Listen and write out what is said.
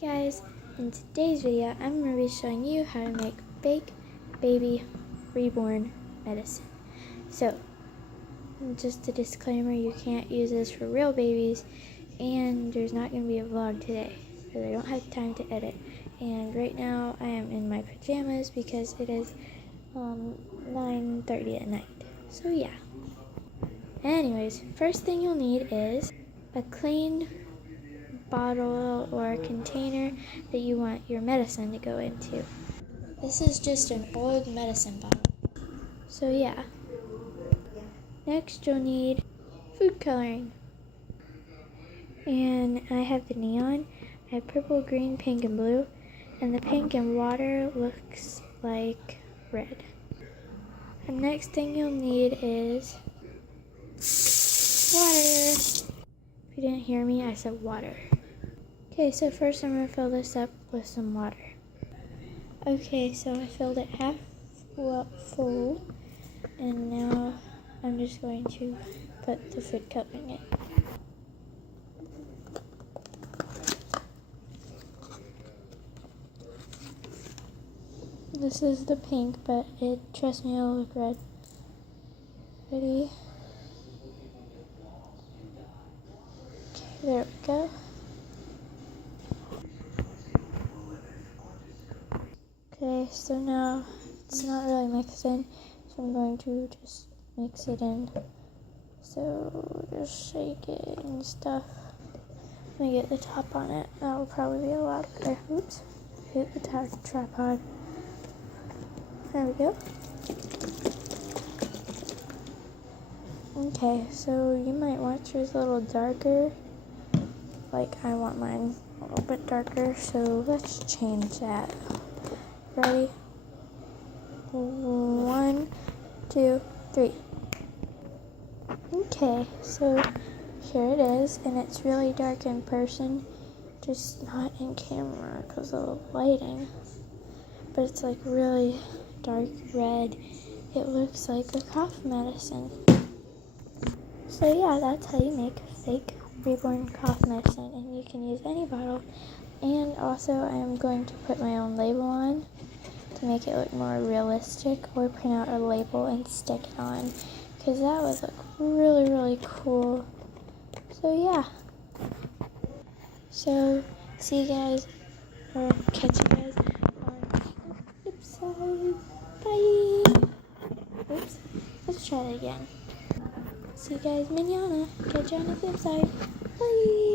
Guys, in today's video I'm going to be showing you how to make fake baby reborn medicine. So, just a disclaimer, you can't use this for real babies, and there's not going to be a vlog today because I don't have time to edit. And right now I am in my pajamas because it is 9:30 at night. So yeah. Anyways, first thing you'll need is a clean bottle or container that you want your medicine to go into. This is just an old medicine bottle. So yeah. Next you'll need food coloring. And I have the neon. I have purple, green, pink, and blue. And the pink in water looks like red. The next thing you'll need is water. If you didn't hear me, I said water. Okay, so first I'm going to fill this up with some water. Okay, so I filled it half full, and now I'm just going to put the food coloring in. This is the pink, but trust me, it'll look red. Ready? Okay, there we go. Okay, so now it's not really mixing, so I'm going to just mix it in. So just shake it and stuff. Let me get the top on it. That will probably be a lot better. Oops, hit the tripod. There we go. Okay, so you might want yours a little darker. Like I want mine a little bit darker, so let's change that. Ready? 1, 2, 3. Okay, so here it is, and it's really dark in person, just not in camera because of the lighting. But it's like really dark red. It looks like a cough medicine. So yeah, that's how you make fake reborn cough medicine, and you can use any bottle. And also I'm going to put my own label on to make it look more realistic, or print out a label and stick it on, because that would look really cool. So yeah. So see you guys, or catch you guys on the flip side. Bye. Oops. Let's try it again. See you guys manana. Catch you on the flip side. Bye.